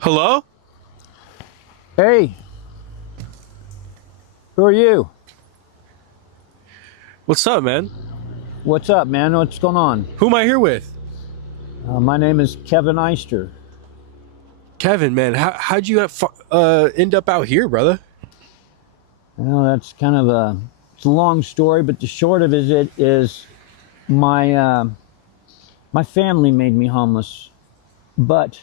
Hello? Hey, who are you? What's up, man? What's up, man? What's going on? Who am I here with? My name is Kevin.eyster. Kevin, man. How'd you end up out here, brother? Well, that's kind of it's a long story, but the short of it is my family made me homeless, but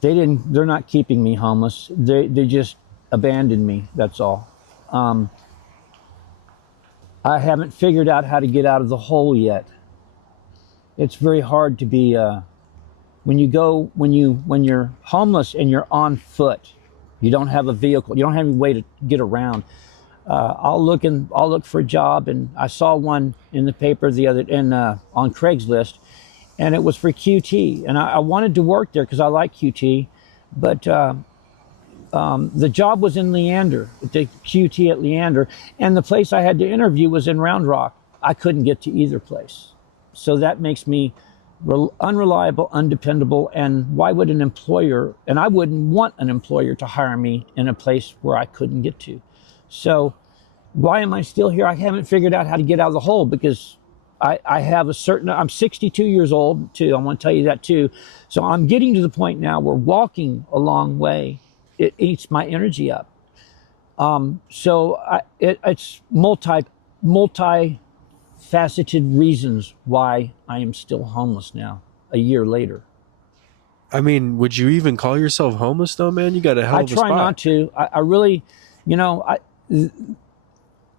they're not keeping me homeless. They just abandoned me. That's all. I haven't figured out how to get out of the hole yet. It's very hard to be when you're homeless and you're on foot. You don't have a vehicle. You don't have any way to get around. I'll look for a job, and I saw one in the paper on Craigslist, and it was for QT, and I wanted to work there because I like QT, but the job was in Leander, the QT at Leander, and the place I had to interview was in Round Rock. I couldn't get to either place, so that makes me unreliable, undependable, and why would an employer, and I wouldn't want an employer to hire me in a place where I couldn't get to. So why am I still here? I haven't figured out how to get out of the hole because I'm 62 years old too. I want to tell you that too. So I'm getting to the point now where walking a long way, it eats my energy up. It's multi-faceted reasons why I am still homeless now, a year later. I mean, would you even call yourself homeless though, man? You got a hell of a spot. I try not to. I really,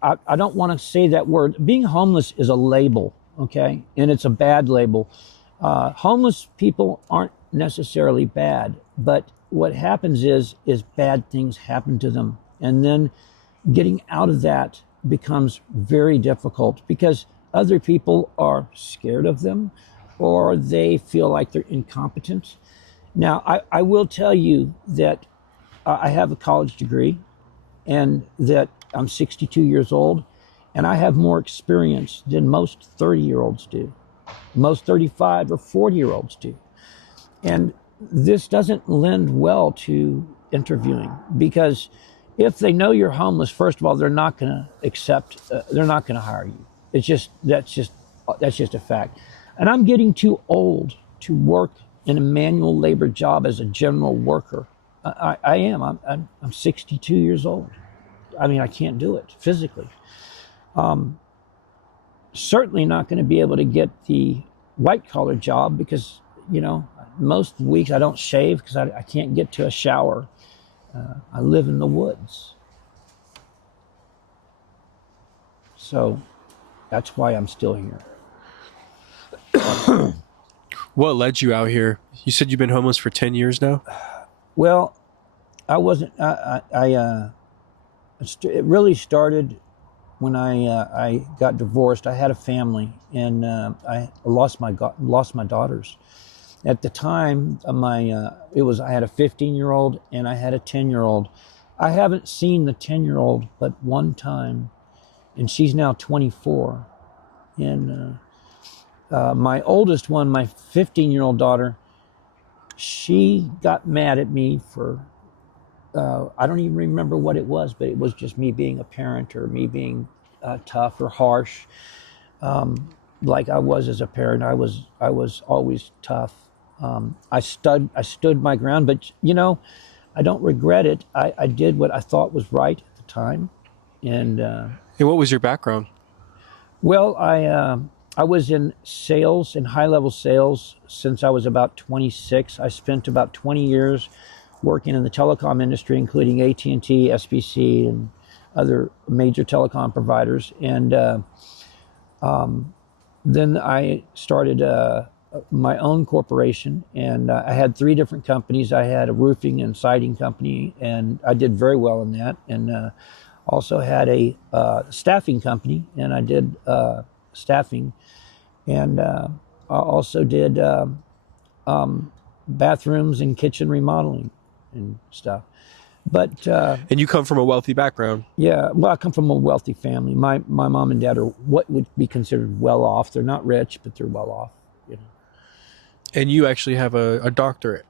I don't want to say that word. Being homeless is a label, okay? And it's a bad label. Homeless people aren't necessarily bad, but what happens is bad things happen to them. And then getting out of that becomes very difficult because other people are scared of them or they feel like they're incompetent. Now, I will tell you that I have a college degree and that I'm 62 years old and I have more experience than most 30-year-olds do, most 35 or 40-year-olds do. And this doesn't lend well to interviewing because if they know you're homeless, first of all, they're not going to hire you. That's just a fact. And I'm getting too old to work in a manual labor job as a general worker. I am. I'm 62 years old. I mean, I can't do it physically. Certainly not going to be able to get the white collar job because, most weeks I don't shave because I can't get to a shower. I live in the woods. So that's why I'm still here. What led you out here? You said you've been homeless for 10 years now? Well, I wasn't, it really started when I got divorced. I had a family and I lost my daughters. At the time, I had a 15-year-old and I had a 10-year-old. I haven't seen the 10-year-old but one time, and she's now 24. And my oldest one, my 15-year-old daughter, she got mad at me for, I don't even remember what it was, but it was just me being a parent or me being tough or harsh. Like I was as a parent, I was always tough. I stood my ground, but I don't regret it. I did what I thought was right at the time. And what was your background? well, I was in sales, in high-level sales, since I was about 26. I spent about 20 years working in the telecom industry, including AT&T, SBC, and other major telecom providers. And then I started my own corporation, and I had 3 different companies. I had a roofing and siding company, and I did very well in that. And also had a staffing company, and I did staffing. And I also did bathrooms and kitchen remodeling and stuff. But And you come from a wealthy background. yeah, well, I come from a wealthy family. My mom and dad are what would be considered well off. They're not rich, but they're well off. And you actually have a doctorate.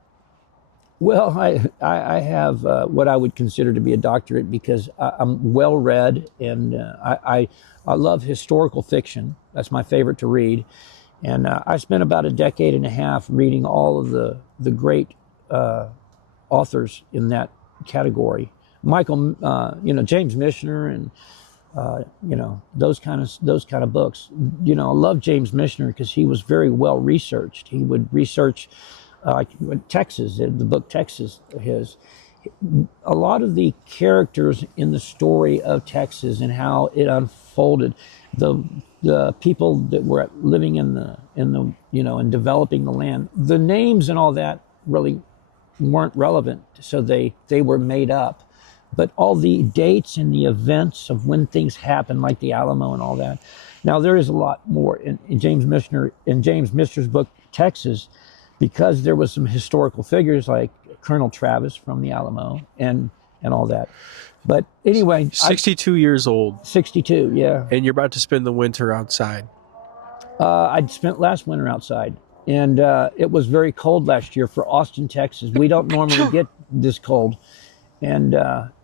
Well, I have what I would consider to be a doctorate because I'm well read, and I love historical fiction. That's my favorite to read. And I spent about a decade and a half reading all of the great authors in that category. Michael, James Michener, and those kind of books. I love James Michener because he was very well researched. He would research Texas, the book Texas, his a lot of the characters in the story of Texas and how it unfolded, the people that were living in developing the land, the names and all that really weren't relevant, so they were made up. But all the dates and the events of when things happened, like the Alamo and all that. Now there is a lot more in James Michener's book Texas, because there was some historical figures like Colonel Travis from the Alamo and all that. But anyway, 62 years old, 62, yeah. and you're about to spend the winter outside. I'd spent last winter outside, and it was very cold last year for Austin, Texas. We don't normally get this cold, and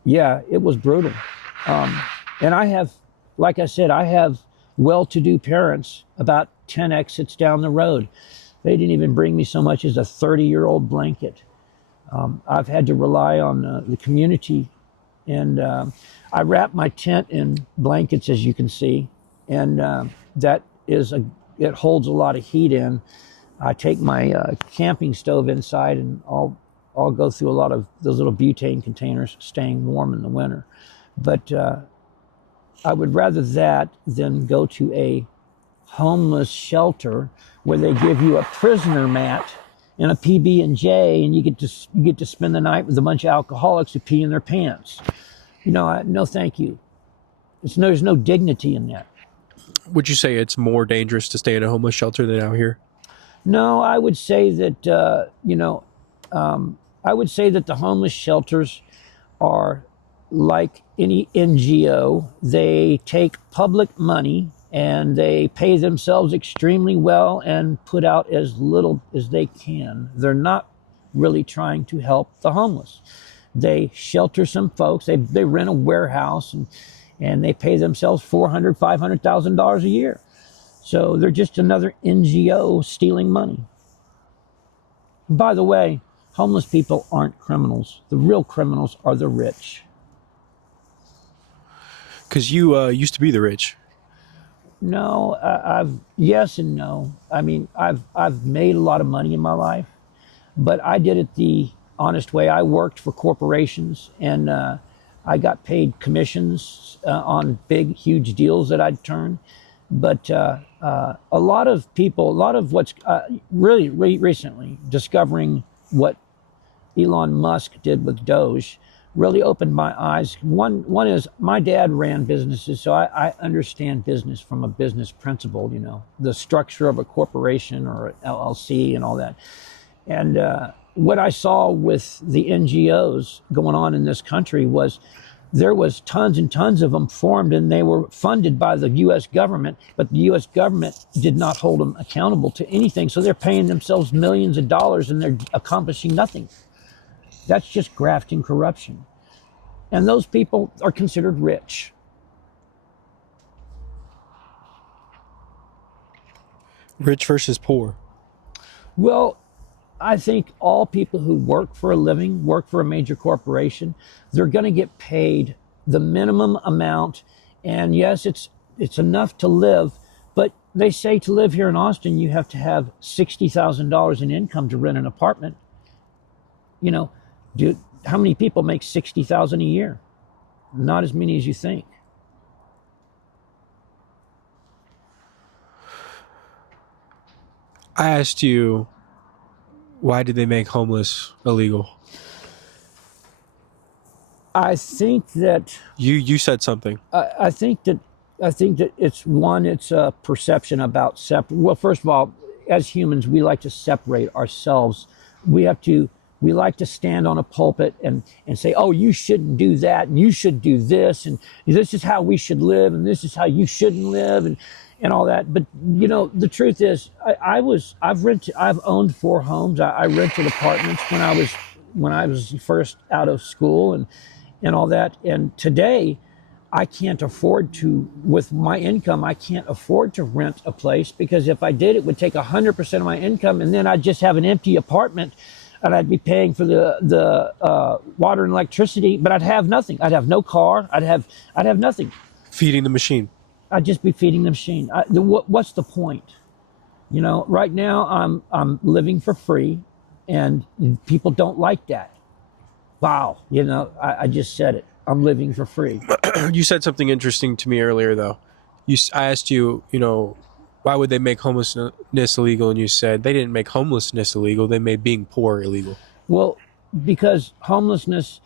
yeah, it was brutal. And I have, like I said, I have well-to-do parents about 10 exits down the road. They didn't even bring me so much as a 30-year-old blanket. I've had to rely on the community, and I wrap my tent in blankets, as you can see, and it holds a lot of heat in. I take my camping stove inside, and I'll go through a lot of those little butane containers, staying warm in the winter. But I would rather that than go to a homeless shelter where they give you a prisoner mat and a PB&J, and you get to spend the night with a bunch of alcoholics who pee in their pants. No, thank you. There's no dignity in that. Would you say it's more dangerous to stay in a homeless shelter than out here? No, I would say that I would say that the homeless shelters are like any NGO. They take public money and they pay themselves extremely well and put out as little as they can. They're not really trying to help the homeless. They shelter some folks. They rent a warehouse and they pay themselves $400,000, $500,000 a year. So they're just another NGO stealing money. By the way, homeless people aren't criminals. The real criminals are the rich. Because you used to be the rich. No, I've yes and no. I mean, I've made a lot of money in my life, but I did it the honest way. I worked for corporations, and I got paid commissions on big, huge deals that I'd turn. But a lot of what's really recently discovering what Elon Musk did with Doge really opened my eyes. One is my dad ran businesses, so I understand business from a business principle, the structure of a corporation or an LLC and all that. And what I saw with the NGOs going on in this country was there was tons and tons of them formed, and they were funded by the U.S. government, but the U.S. government did not hold them accountable to anything. So they're paying themselves millions of dollars and they're accomplishing nothing. That's just graft and corruption. And those people are considered rich. Rich versus poor. Well, I think all people who work for a living, work for a major corporation, they're going to get paid the minimum amount. And yes, it's enough to live, but they say to live here in Austin, you have to have $60,000 in income to rent an apartment. How many people make $60,000 a year? Not as many as you think. I asked you, why did they make homeless illegal? I think that you said something. I think that it's a perception about well, first of all, as humans, we like to separate ourselves. We like to stand on a pulpit and say, oh, you shouldn't do that, and you should do this, and this is how we should live, and this is how you shouldn't live, and all that. But the truth is, I've owned 4 homes. I rented apartments when I was when I was first out of school and all that. And today, I can't afford to, with my income, I can't afford to rent a place, because if I did, it would take 100% of my income, and then I'd just have an empty apartment, and I'd be paying for the water and electricity, but I'd have nothing. I'd have no car. I'd have nothing. Feeding the machine. I'd just be feeding the machine. What's the point? You know, right now I'm living for free, and people don't like that. Wow, you know, I just said it. I'm living for free. You said something interesting to me earlier, though. I asked you, you know, why would they make homelessness illegal? And you said they didn't make homelessness illegal. They made being poor illegal. Well, because homelessness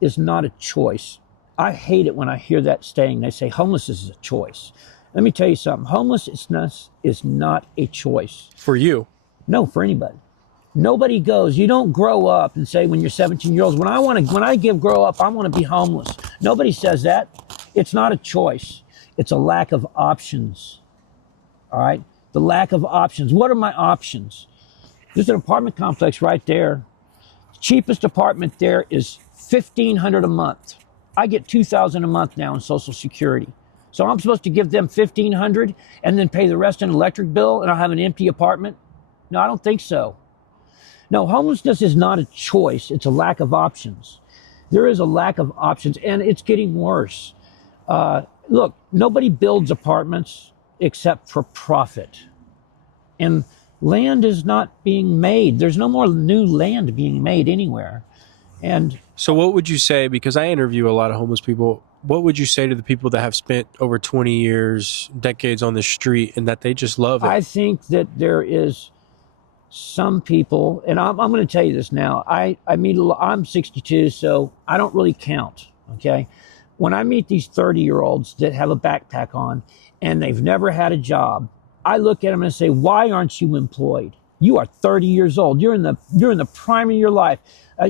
is not a choice. I hate it when I hear that saying. They say homelessness is a choice. Let me tell you something. Homelessness is not a choice. For you? No, for anybody. Nobody goes, you don't grow up and say when you're 17 years old, when I grow up, I want to be homeless. Nobody says that. It's not a choice. It's a lack of options. All right? The lack of options. What are my options? There's an apartment complex right there. The cheapest apartment there is $1,500 a month. I get $2,000 a month now in Social Security. So I'm supposed to give them $1,500 and then pay the rest in electric bill, and I'll have an empty apartment? No, I don't think so. No, homelessness is not a choice. It's a lack of options. There is a lack of options, and it's getting worse. Look, nobody builds apartments except for profit. And land is not being made. There's no more new land being made anywhere. And so what would you say, because I interview a lot of homeless people, what would you say to the people that have spent over 20 years, decades on the street, and that they just love it? I think that there is some people, and I'm going to tell you this now. I'm 62, so I don't really count, okay? When I meet these 30-year-olds that have a backpack on and they've never had a job, I look at them and say, why aren't you employed? You are 30 years old. You're in the prime of your life.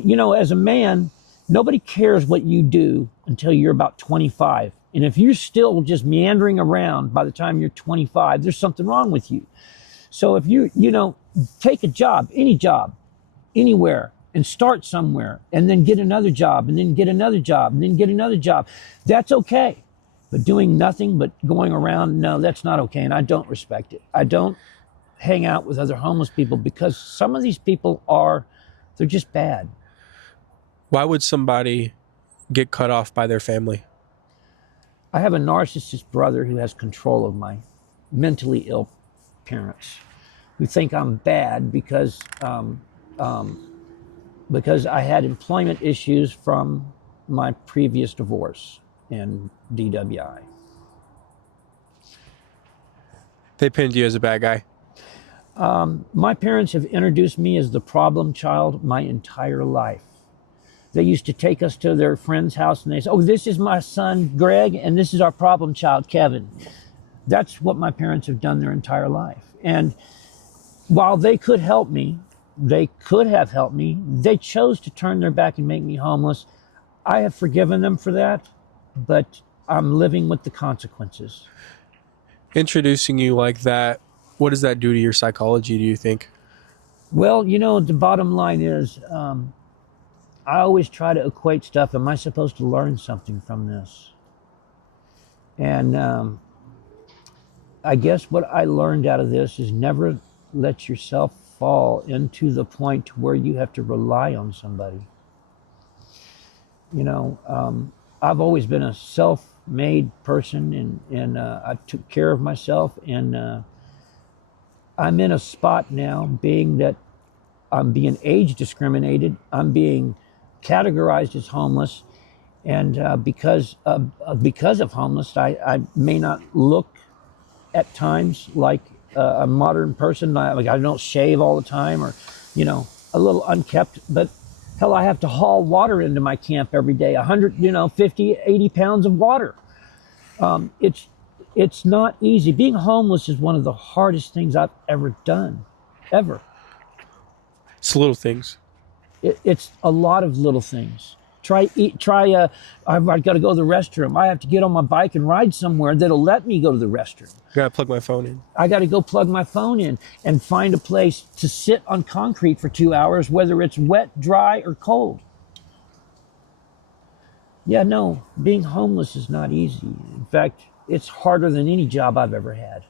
You know, as a man, nobody cares what you do until you're about 25. And if you're still just meandering around by the time you're 25, there's something wrong with you. So if you take a job, any job, anywhere, and start somewhere, and then get another job, and then get another job, and then get another job, that's okay. But doing nothing but going around, no, that's not okay, and I don't respect it. I don't hang out with other homeless people, because some of these people they're just bad. Why would somebody get cut off by their family? I have a narcissist brother who has control of my mentally ill parents, who think I'm bad because I had employment issues from my previous divorce and DWI. They pinned you as a bad guy. My parents have introduced me as the problem child my entire life. They used to take us to their friend's house and they say, oh, this is my son, Greg, and this is our problem child, Kevin. That's what my parents have done their entire life. And while they could help me, they could have helped me, they chose to turn their back and make me homeless. I have forgiven them for that, but I'm living with the consequences. Introducing you like that, what does that do to your psychology, do you think? Well, you know, the bottom line is, I always try to equate stuff. Am I supposed to learn something from this? And I guess what I learned out of this is never let yourself fall into the point where you have to rely on somebody. You know, I've always been a self-made person, and I took care of myself, and I'm in a spot now, being that I'm being age discriminated, I'm being categorized as homeless, and because of homeless, I may not look at times like a modern person. Like I don't shave all the time, or you know, a little unkempt. But hell, I have to haul water into my camp every day. 50, 80 pounds of water. It's not easy. Being homeless is one of the hardest things I've ever done, ever. It's little things. It's a lot of little things. I've got to go to the restroom. I have to get on my bike and ride somewhere that'll let me go to the restroom. I gotta plug my phone in. I got to go plug my phone in and find a place to sit on concrete for 2 hours, whether it's wet, dry, or cold. Yeah, no, being homeless is not easy. In fact, it's harder than any job I've ever had.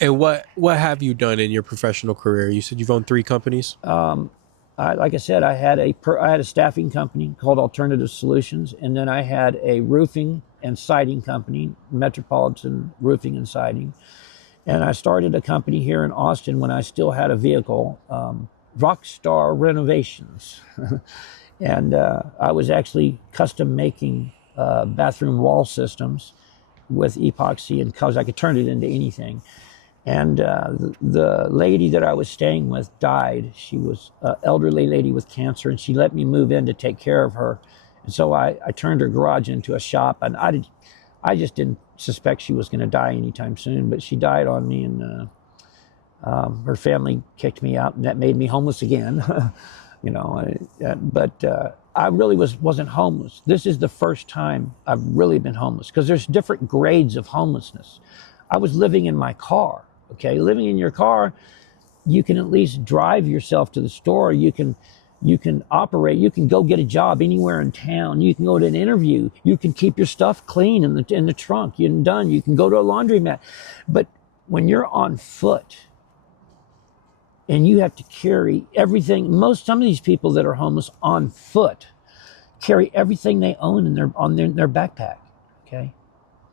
And what have you done in your professional career? You said you've owned 3 companies. Like I said, I had a staffing company called Alternative Solutions, and then I had a roofing and siding company, Metropolitan Roofing and Siding. And I started a company here in Austin when I still had a vehicle, Rockstar Renovations. And I was actually custom making bathroom wall systems with epoxy and colors. I could turn it into anything. And the lady that I was staying with died. She was an elderly lady with cancer, and she let me move in to take care of her. And so I turned her garage into a shop, and I just didn't suspect she was going to die anytime soon, but she died on me, and her family kicked me out, and that made me homeless again. You know, but I really wasn't homeless. This is the first time I've really been homeless, because there's different grades of homelessness. I was living in my car. Okay, living in your car, you can at least drive yourself to the store. You can operate. You can go get a job anywhere in town. You can go to an interview. You can keep your stuff clean in the trunk. You're done. You can go to a laundromat. But when you're on foot and you have to carry everything, some of these people that are homeless on foot carry everything they own in their backpack. Okay.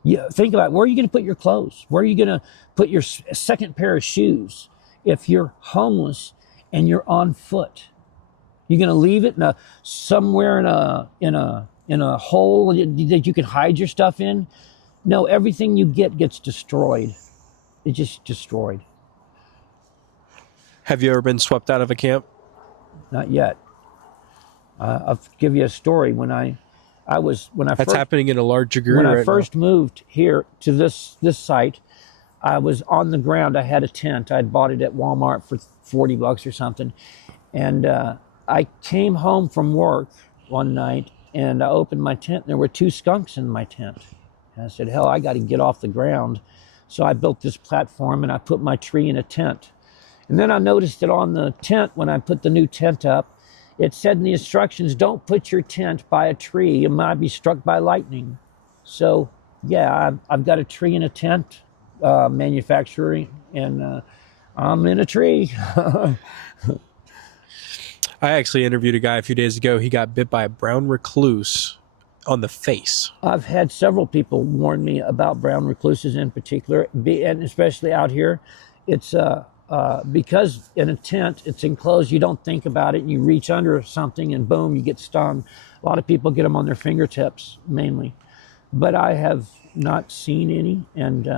Yeah, think about it. Where are you going to put your clothes? Where are you going to put your second pair of shoes if you're homeless and you're on foot? You're going to leave it somewhere in a hole that you can hide your stuff in? No, everything you get gets destroyed. It's just destroyed. Have you ever been swept out of a camp? Not yet. I'll give you a story. That's happening in a large degree When I right first now. moved here to this site, I was on the ground. I had a tent. I'd bought it at Walmart for $40 or something. And I came home from work one night, and I opened my tent, and there were 2 skunks in my tent. And I said, hell, I got to get off the ground. So I built this platform, and I put my tree in a tent. And then I noticed that on the tent, when I put the new tent up, it said in the instructions, don't put your tent by a tree. You might be struck by lightning. So, yeah, I've got a tree in a tent manufacturing, and I'm in a tree. I actually interviewed a guy a few days ago. He got bit by a brown recluse on the face. I've had several people warn me about brown recluses in particular, and especially out here. It's because in a tent, it's enclosed, you don't think about it, and you reach under something and boom, you get stung. A lot of people get them on their fingertips mainly, but I have not seen any, and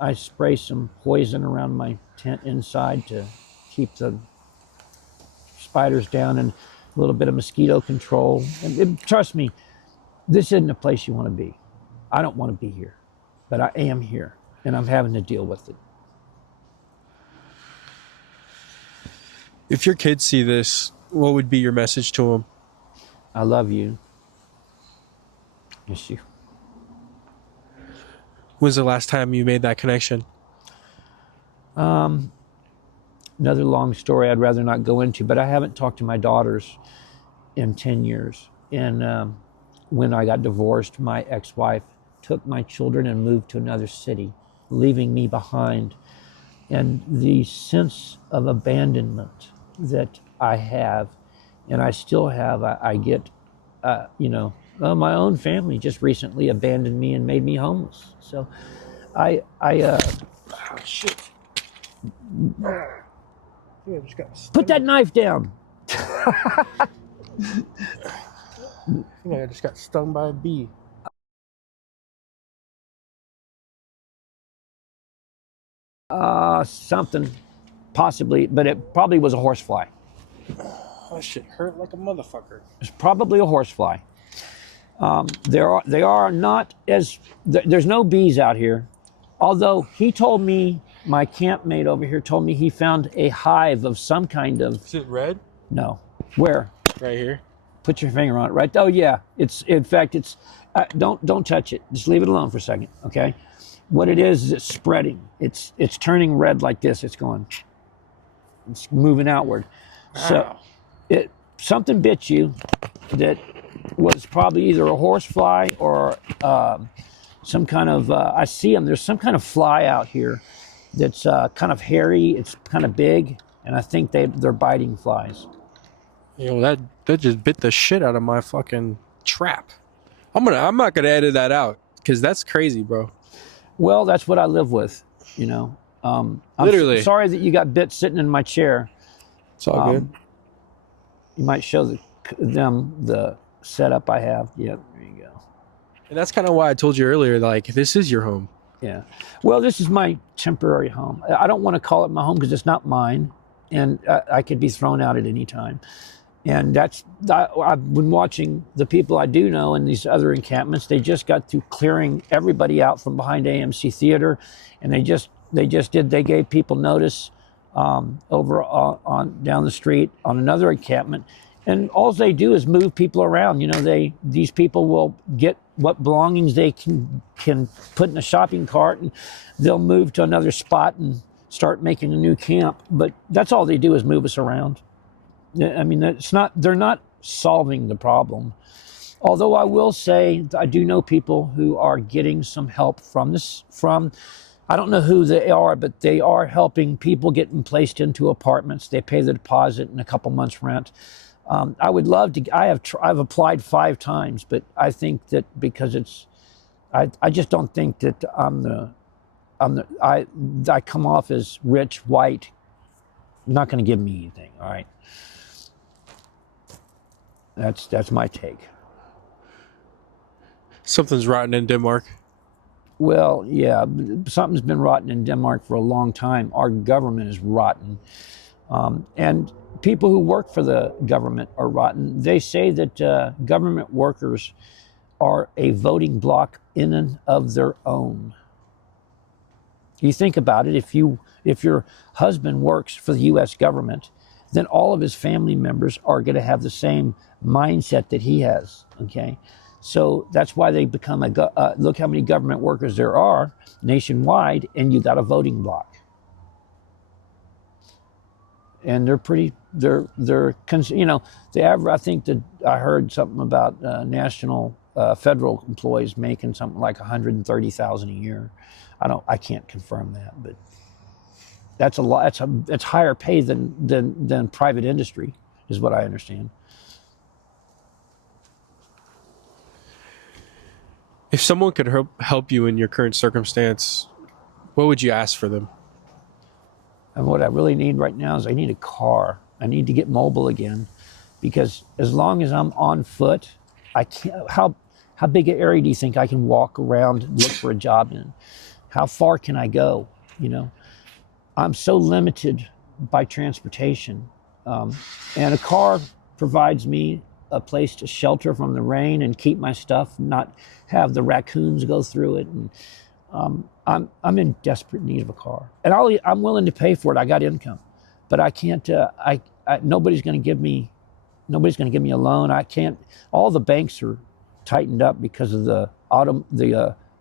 I spray some poison around my tent inside to keep the spiders down and a little bit of mosquito control. And trust me, this isn't a place you want to be. I don't want to be here, but I am here, and I'm having to deal with it. If your kids see this, what would be your message to them? I love you. Miss you. When's the last time you made that connection? Another long story I'd rather not go into, but I haven't talked to my daughters in 10 years. And when I got divorced, my ex-wife took my children and moved to another city, leaving me behind. And the sense of abandonment that I have, and I still have, I get, my own family just recently abandoned me and made me homeless. So shit. Yeah, just got Put that knife down. I just got stung by a bee. Something, possibly, but it probably was a horsefly. That shit hurt like a motherfucker. It's probably a horsefly. They are not as, there's no bees out here. Although he told me, my campmate over here told me he found a hive of some kind of, Is it red? no, Where? Right here. Put your finger on it. Right. Oh yeah. It's in fact it's don't touch it. Just leave it alone for a second. Okay. What it is it's spreading. It's turning red like this. It's moving outward. So something bit you that was probably either a horse fly or some kind of I see them. There's some kind of fly out here that's kind of hairy. It's kind of big, and I think they're biting flies. You know, that just bit the shit out of my fucking trap. I'm not gonna edit that out because that's crazy, bro. Well, that's what I live with, you know. I'm Literally. sorry that you got bit sitting in my chair. It's all good. You might show them the setup I have. Yep, there you go. And that's kind of why I told you earlier, like, this is your home. Yeah. Well, this is my temporary home. I don't want to call it my home because it's not mine, and I could be thrown out at any time. And I've been watching the people I do know in these other encampments. They just got through clearing everybody out from behind AMC Theater, and they gave people notice over on down the street on another encampment, and all they do is move people around. You know, these people will get what belongings they can put in a shopping cart, and they'll move to another spot and start making a new camp. But that's all they do is move us around. I mean, they're not solving the problem. Although I will say I do know people who are getting some help from I don't know who they are, but they are helping people getting placed into apartments. They pay the deposit and a couple months rent. I would love to. I've applied 5 times, but I think that because I just don't think that I come off as rich, white, not going to give me anything. All right. That's my take. Something's rotten in Denmark. Well, yeah, something's been rotten in Denmark for a long time. Our government is rotten. And people who work for the government are rotten. They say that government workers are a voting bloc in and of their own. You think about it, if your husband works for the U.S. government, then all of his family members are going to have the same mindset that he has, okay? So that's why they become look how many government workers there are nationwide, and you got a voting bloc. And they're you know, I think that I heard something about national federal employees making something like $130,000 a year. I can't confirm that, but that's a lot. It's higher pay than private industry, is what I understand. If someone could help you in your current circumstance, what would you ask for them? And what I really need right now is I need a car. I need to get mobile again, because as long as I'm on foot, I can't. How big an area do you think I can walk around and look for a job in? How far can I go? You know, I'm so limited by transportation, and a car provides me a place to shelter from the rain and keep my stuff, not have the raccoons go through it. And I'm in desperate need of a car, and I'm willing to pay for it. I got income, but I can't. Nobody's going to give me a loan. I can't. All the banks are tightened up because of the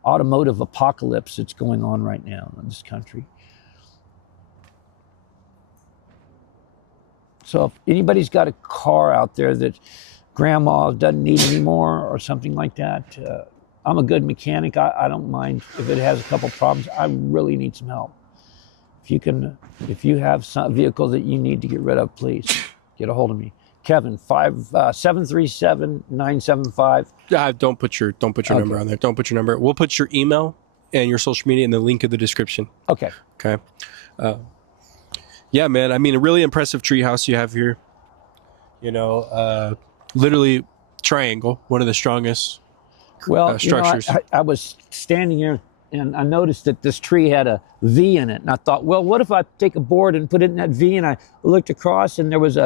automotive apocalypse that's going on right now in this country. So if anybody's got a car out there that grandma doesn't need anymore or something like that, I'm a good mechanic. I don't mind if it has a couple problems. I really need some help. If you have some vehicle that you need to get rid of, please get a hold of me. Kevin, 737-975. Don't put your number on there. Don't put your number. We'll put your email and your social media in the link in the description. Okay. Okay. Yeah, man. I mean, a really impressive treehouse you have here. You know, literally triangle, one of the strongest structures. I was standing here and I noticed that this tree had a V in it, and I thought, well, what if I take a board and put it in that V? And I looked across, and there was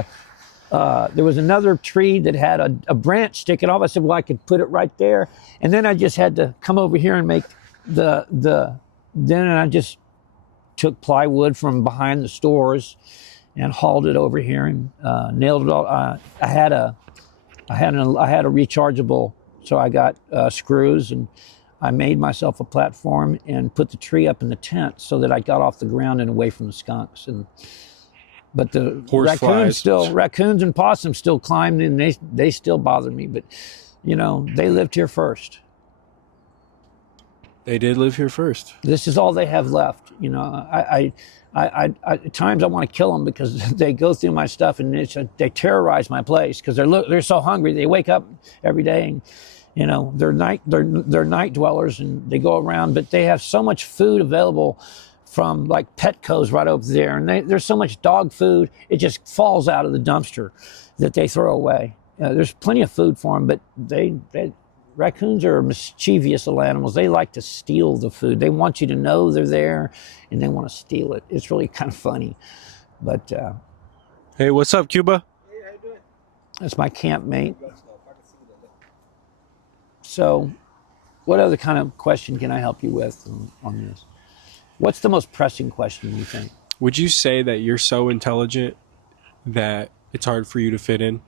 another tree that had a branch sticking off. I said, well, I could put it right there. And then I just had to come over here and make then I just took plywood from behind the stores and hauled it over here and nailed it all. I had a rechargeable, so I got screws, and I made myself a platform and put the tree up in the tent so that I got off the ground and away from the skunks. But the raccoons and possums still climbed in. They still bother me, but they lived here first. They did live here first. This is all they have left. I at times I want to kill them because they go through my stuff and they terrorize my place because they're so hungry. They wake up every day and they're night dwellers and they go around, but they have so much food available from like Petco's right over there, and there's so much dog food it just falls out of the dumpster that they throw away. There's plenty of food for them, but raccoons are mischievous little animals. They like to steal the food. They want you to know they're there, and they want to steal it. It's really kind of funny. But hey, what's up, Cuba? Hey, how you doing? That's my campmate. So, what other kind of question can I help you with on this? What's the most pressing question you think? Would you say that you're so intelligent that it's hard for you to fit in?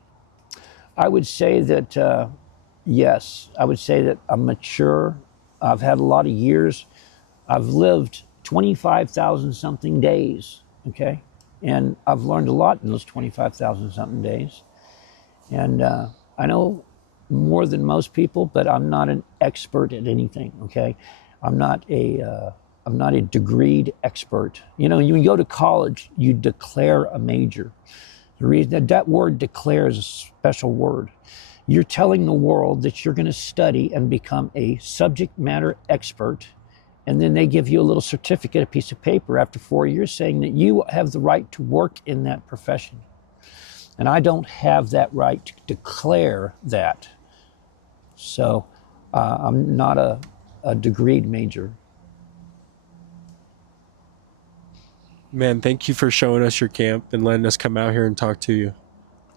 I would say that, yes. I would say that I'm mature. I've had a lot of years. I've lived 25,000 something days, okay? And I've learned a lot in those 25,000 something days. And I know more than most people, but I'm not an expert at anything, okay? I'm not a degreed expert. You go to college, you declare a major. The reason that word declare is a special word. You're telling the world that you're going to study and become a subject matter expert, and then they give you a little certificate, a piece of paper after 4 years saying that you have the right to work in that profession. And I don't have that right to declare that. So I'm not a degreed major. Man, thank you for showing us your camp and letting us come out here and talk to you.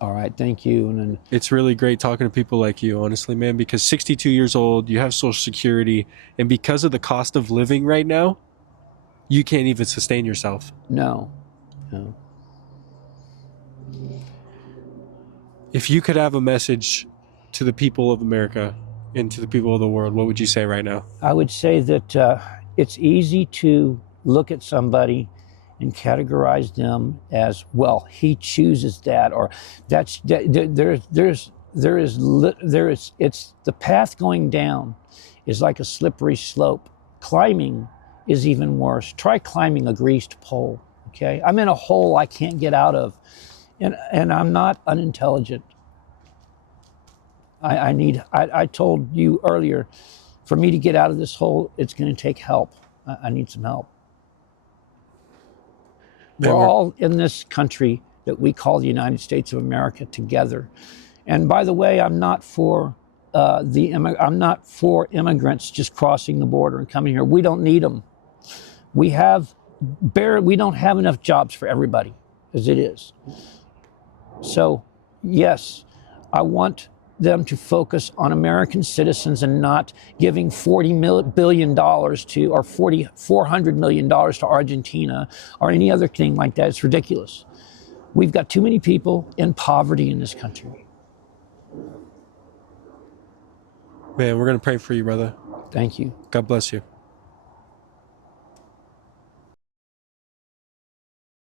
All right, thank you. And then, it's really great talking to people like you, honestly, man, because 62 years old, you have Social Security, and because of the cost of living right now, you can't even sustain yourself. No. If you could have a message to the people of America and to the people of the world, what would you say right now? I would say that it's easy to look at somebody and categorize them as, well, he chooses that, or it's the path going down is like a slippery slope. Climbing is even worse. Try climbing a greased pole, okay? I'm in a hole I can't get out of, and I'm not unintelligent. I told you earlier, for me to get out of this hole, it's going to take help. I need some help. We're all in this country that we call the United States of America together. And by the way, I'm not for immigrants just crossing the border and coming here. We don't need them. We don't have enough jobs for everybody as it is. So yes, I want them to focus on American citizens and not giving $40 billion to, or $400 million to Argentina or any other thing like that. It's ridiculous. We've got too many people in poverty in this country. Man, we're going to pray for you, brother. Thank you. God bless you.